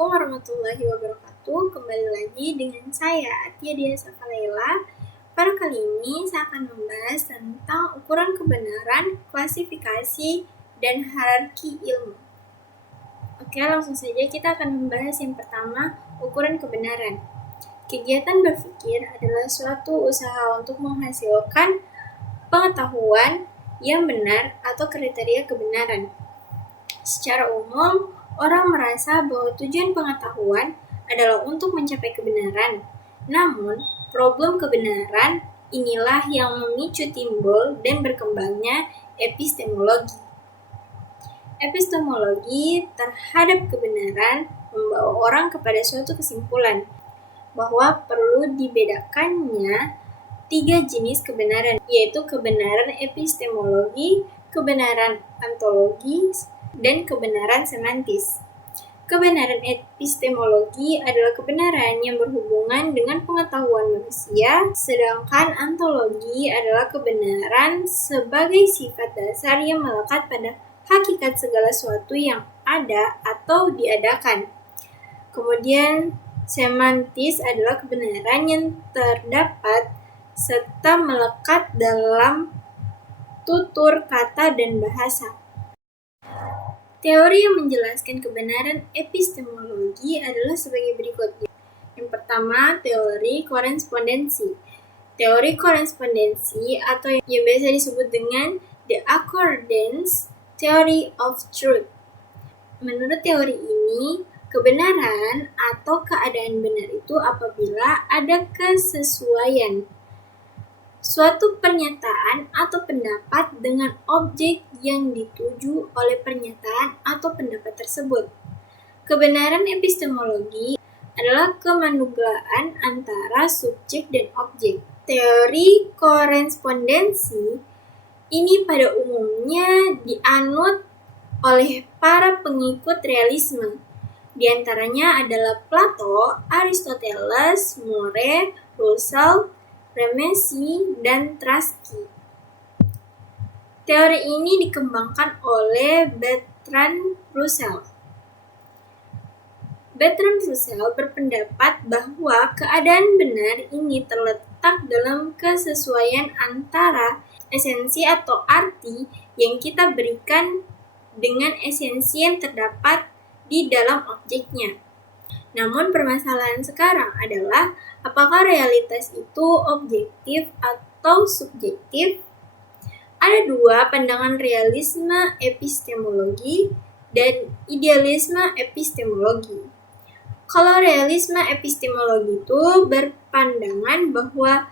Assalamualaikum warahmatullahi wabarakatuh. Kembali lagi dengan saya Atia Dia Safalaila. Pada kali ini saya akan membahas tentang ukuran kebenaran, klasifikasi, dan hierarki ilmu. Oke, langsung saja kita akan membahas yang pertama, ukuran kebenaran. Kegiatan berpikir adalah suatu usaha untuk menghasilkan pengetahuan yang benar atau kriteria kebenaran. Secara umum, orang merasa bahwa tujuan pengetahuan adalah untuk mencapai kebenaran. Namun, problem kebenaran inilah yang memicu timbul dan berkembangnya epistemologi. Epistemologi terhadap kebenaran membawa orang kepada suatu kesimpulan bahwa perlu dibedakannya 3 jenis kebenaran, yaitu kebenaran epistemologi, kebenaran ontologis, dan kebenaran semantis. Kebenaran epistemologi adalah kebenaran yang berhubungan dengan pengetahuan manusia, sedangkan ontologi adalah kebenaran sebagai sifat dasar yang melekat pada hakikat segala sesuatu yang ada atau diadakan. Kemudian semantis adalah kebenaran yang terdapat serta melekat dalam tutur kata dan bahasa. Teori yang menjelaskan kebenaran epistemologi adalah sebagai berikut. Yang pertama, teori korespondensi. Teori korespondensi atau yang biasa disebut dengan the accordance theory of truth. Menurut teori ini, kebenaran atau keadaan benar itu apabila ada kesesuaian suatu pernyataan atau pendapat dengan objek yang dituju oleh pernyataan atau pendapat tersebut. Kebenaran epistemologi adalah kemanunggalan antara subjek dan objek. Teori korespondensi ini pada umumnya dianut oleh para pengikut realisme. Di antaranya adalah Plato, Aristoteles, More, Russell, Ramsey, dan Trotsky. Teori ini dikembangkan oleh Bertrand Russell. Bertrand Russell berpendapat bahwa keadaan benar ini terletak dalam kesesuaian antara esensi atau arti yang kita berikan dengan esensi yang terdapat di dalam objeknya. Namun permasalahan sekarang adalah apakah realitas itu objektif atau subjektif? Ada 2 pandangan realisme epistemologi dan idealisme epistemologi. Kalau realisme epistemologi itu berpandangan bahwa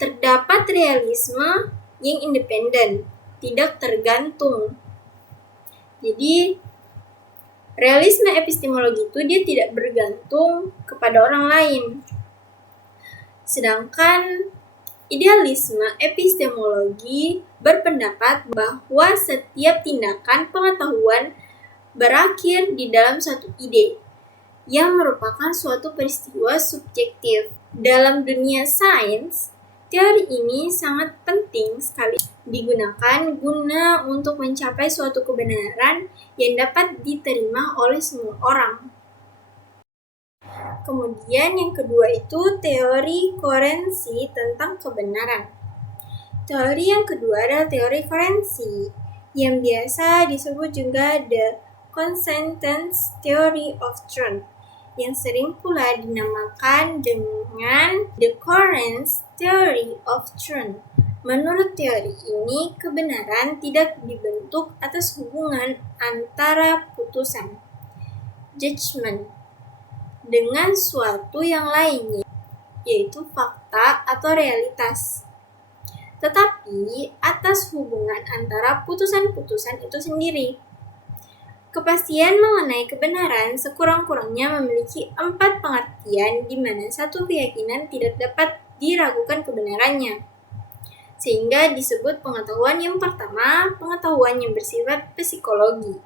terdapat realisme yang independen, tidak tergantung. Jadi, realisme epistemologi itu dia tidak bergantung kepada orang lain. Sedangkan idealisme epistemologi berpendapat bahwa setiap tindakan pengetahuan berakhir di dalam suatu ide yang merupakan suatu peristiwa subjektif. Dalam dunia sains, teori ini sangat penting sekali digunakan guna untuk mencapai suatu kebenaran yang dapat diterima oleh semua orang. Kemudian yang kedua itu teori koherensi tentang kebenaran. Teori yang kedua adalah teori koherensi yang biasa disebut juga the consistence theory of truth, yang sering pula dinamakan dengan the coherence theory of truth. Menurut teori ini, kebenaran tidak dibentuk atas hubungan antara putusan, judgment, dengan suatu yang lainnya, yaitu fakta atau realitas, tetapi atas hubungan antara putusan-putusan itu sendiri. Kepastian mengenai kebenaran sekurang-kurangnya memiliki 4 pengertian di mana satu keyakinan tidak dapat diragukan kebenarannya. Sehingga disebut pengetahuan yang pertama, pengetahuan yang bersifat psikologi.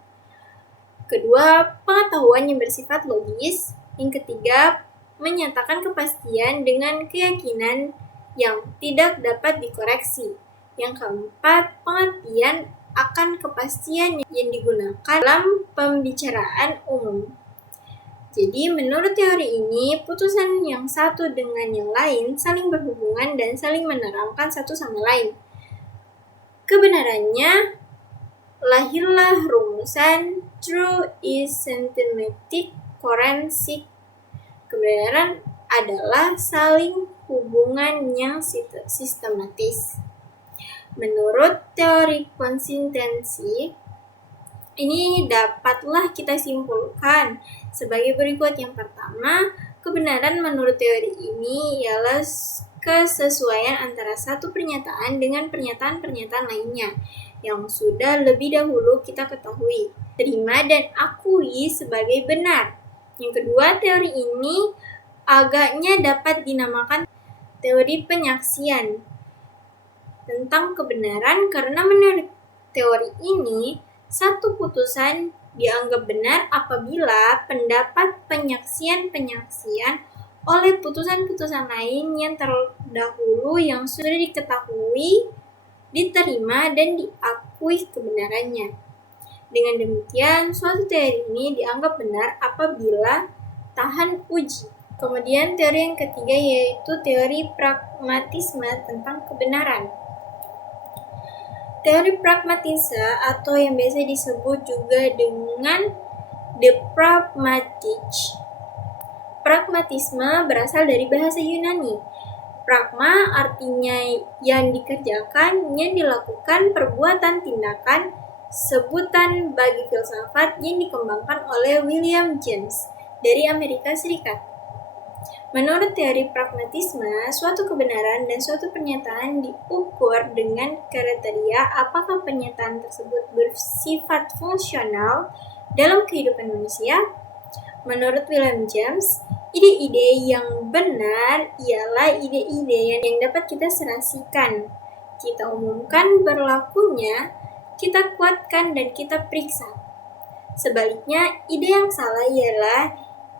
Kedua, pengetahuan yang bersifat logis. Yang ketiga, menyatakan kepastian dengan keyakinan yang tidak dapat dikoreksi. Yang keempat, pengertian akan kepastian yang digunakan dalam pembicaraan umum. Jadi menurut teori ini, putusan yang satu dengan yang lain saling berhubungan dan saling menerangkan satu sama lain. Kebenarannya, lahirlah rumusan true is systematic forensic. Kebenaran adalah saling hubungan yang sistematis. Menurut teori konsistensi, ini dapatlah kita simpulkan sebagai berikut. Yang pertama, kebenaran menurut teori ini ialah kesesuaian antara satu pernyataan dengan pernyataan-pernyataan lainnya yang sudah lebih dahulu kita ketahui, terima dan akui sebagai benar. Yang kedua, teori ini agaknya dapat dinamakan teori penyaksian tentang kebenaran karena menurut teori ini, satu putusan dianggap benar apabila pendapat penyaksian oleh putusan-putusan lain yang terdahulu yang sudah diketahui, diterima, dan diakui kebenarannya. Dengan demikian, suatu teori ini dianggap benar apabila tahan uji. Kemudian teori yang ketiga yaitu teori pragmatisme tentang kebenaran. Teori pragmatisme atau yang biasa disebut juga dengan the pragmatisme berasal dari bahasa Yunani. Pragma artinya yang dikerjakan, yang dilakukan, perbuatan, tindakan, sebutan bagi filsafat yang dikembangkan oleh William James dari Amerika Serikat. Menurut teori pragmatisme, suatu kebenaran dan suatu pernyataan diukur dengan kriteria apakah pernyataan tersebut bersifat fungsional dalam kehidupan manusia. Menurut William James, ide-ide yang benar ialah ide-ide yang dapat kita serasikan, kita umumkan berlakunya, kita kuatkan dan kita periksa. Sebaliknya, ide yang salah ialah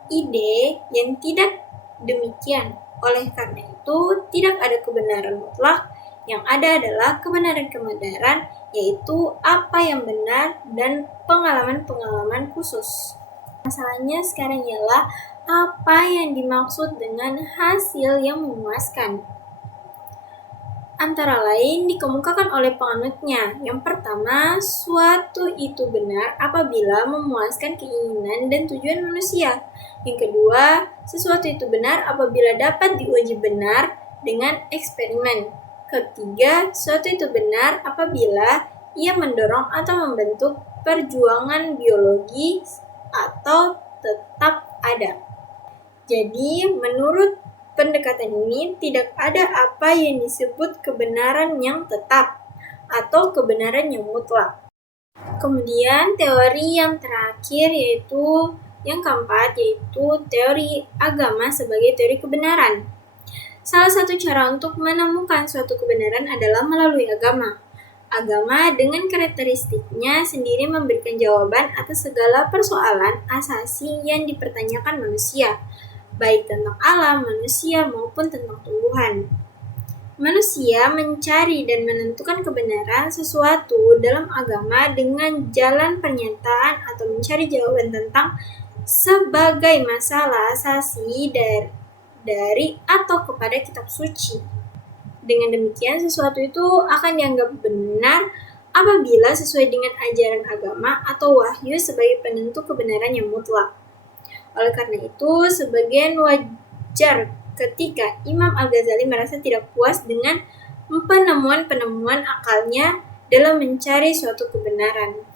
ide yang tidak demikian. Oleh karena itu, tidak ada kebenaran mutlak, yang ada adalah kebenaran-kebenaran, yaitu apa yang benar dan pengalaman-pengalaman khusus. Masalahnya sekarang ialah apa yang dimaksud dengan hasil yang memuaskan. Antara lain dikemukakan oleh penganutnya. Yang pertama, suatu itu benar apabila memuaskan keinginan dan tujuan manusia. Yang kedua, sesuatu itu benar apabila dapat diuji benar dengan eksperimen. Ketiga, suatu itu benar apabila ia mendorong atau membentuk perjuangan biologi atau tetap ada. Jadi, menurut pendekatan ini, tidak ada apa yang disebut kebenaran yang tetap atau kebenaran yang mutlak. Kemudian, teori yang terakhir yaitu yang keempat, yaitu teori agama sebagai teori kebenaran. Salah satu cara untuk menemukan suatu kebenaran adalah melalui agama. Agama dengan karakteristiknya sendiri memberikan jawaban atas segala persoalan asasi yang dipertanyakan manusia, baik tentang alam, manusia, maupun tentang tumbuhan. Manusia mencari dan menentukan kebenaran sesuatu dalam agama dengan jalan pernyataan atau mencari jawaban tentang sebagai masalah asasi dari atau kepada kitab suci. Dengan demikian, sesuatu itu akan dianggap benar apabila sesuai dengan ajaran agama atau wahyu sebagai penentu kebenaran yang mutlak. Oleh karena itu, sebagian wajar ketika Imam Al-Ghazali merasa tidak puas dengan penemuan-penemuan akalnya dalam mencari suatu kebenaran.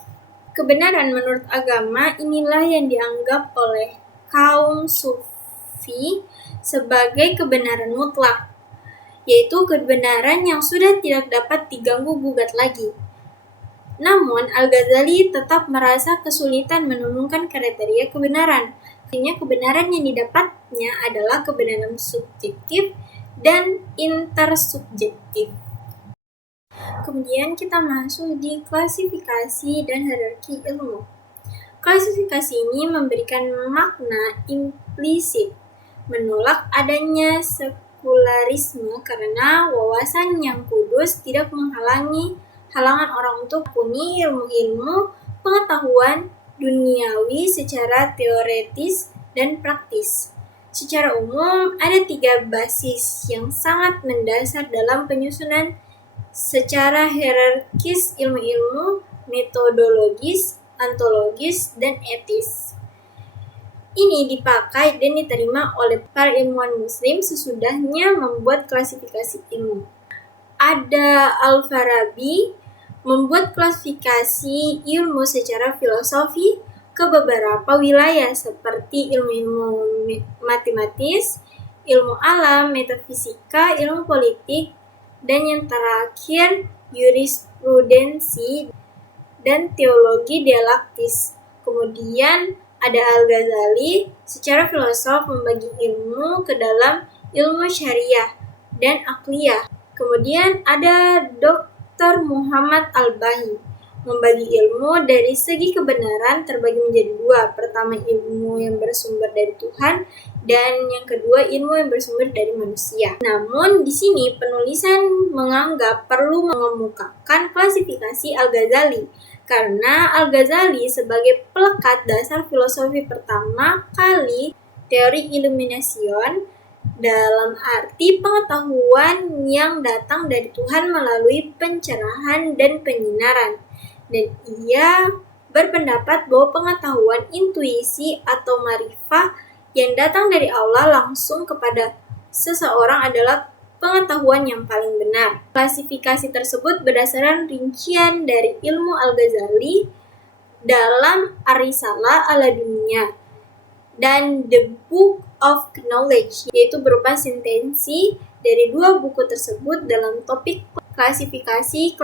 Kebenaran menurut agama inilah yang dianggap oleh kaum sufi sebagai kebenaran mutlak, yaitu kebenaran yang sudah tidak dapat diganggu-gugat lagi. Namun, Al-Ghazali tetap merasa kesulitan menemukan kriteria kebenaran. Artinya, kebenaran yang didapatnya adalah kebenaran subjektif dan intersubjektif. Kemudian kita masuk di klasifikasi dan hierarki ilmu. Klasifikasi ini memberikan makna implisit, menolak adanya sekularisme karena wawasan yang kudus tidak menghalangi halangan orang untuk menekuni ilmu-ilmu pengetahuan duniawi secara teoretis dan praktis. Secara umum, ada 3 basis yang sangat mendasar dalam penyusunan secara hierarkis ilmu-ilmu, metodologis, ontologis, dan etis. Ini dipakai dan diterima oleh para ilmuwan muslim sesudahnya membuat klasifikasi ilmu. Ada Al-Farabi membuat klasifikasi ilmu secara filosofi ke beberapa wilayah seperti ilmu-ilmu matematis, ilmu alam, metafisika, ilmu politik, dan yang terakhir jurisprudensi dan teologi dialektis. Kemudian ada Al-Ghazali secara filosof membagi ilmu ke dalam ilmu syariah dan akliyah. Kemudian ada Dr. Muhammad Al-Bahi membagi ilmu dari segi kebenaran terbagi menjadi 2. Pertama, ilmu yang bersumber dari Tuhan, dan yang kedua, ilmu yang bersumber dari manusia. Namun, di sini penulisan menganggap perlu mengemukakan klasifikasi Al-Ghazali, karena Al-Ghazali sebagai pelekat dasar filosofi pertama kali teori Illumination, dalam arti pengetahuan yang datang dari Tuhan melalui pencerahan dan penyinaran. Dan ia berpendapat bahwa pengetahuan intuisi atau marifah yang datang dari Allah langsung kepada seseorang adalah pengetahuan yang paling benar. Klasifikasi tersebut berdasarkan rincian dari ilmu Al-Ghazali dalam Ar-Risalah ala Dunia dan The Book of Knowledge, yaitu berupa sintesis dari 2 buku tersebut dalam topik klasifikasi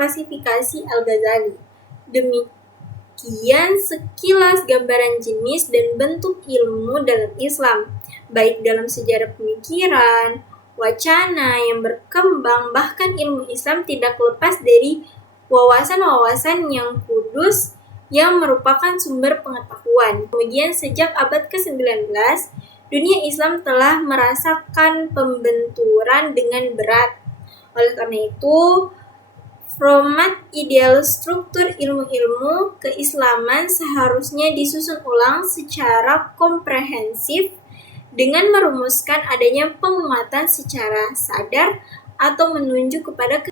Al-Ghazali. Demikian sekilas gambaran jenis dan bentuk ilmu dalam Islam, baik dalam sejarah pemikiran, wacana yang berkembang, bahkan ilmu Islam tidak lepas dari wawasan-wawasan yang kudus yang merupakan sumber pengetahuan. Kemudian sejak abad ke-19, dunia Islam telah merasakan pembenturan dengan berat. Oleh karena itu, format ideal struktur ilmu-ilmu keislaman seharusnya disusun ulang secara komprehensif dengan merumuskan adanya penguatan secara sadar atau menunjuk kepada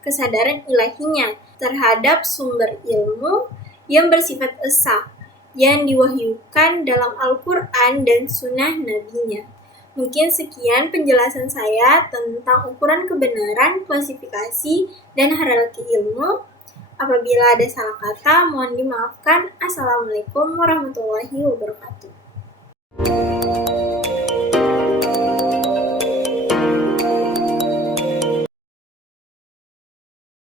kesadaran ilahinya terhadap sumber ilmu yang bersifat esa yang diwahyukan dalam Al-Quran dan Sunnah Nabi-Nya. Mungkin sekian penjelasan saya tentang ukuran kebenaran, klasifikasi, dan hierarki ilmu. Apabila ada salah kata, mohon dimaafkan. Assalamualaikum warahmatullahi wabarakatuh.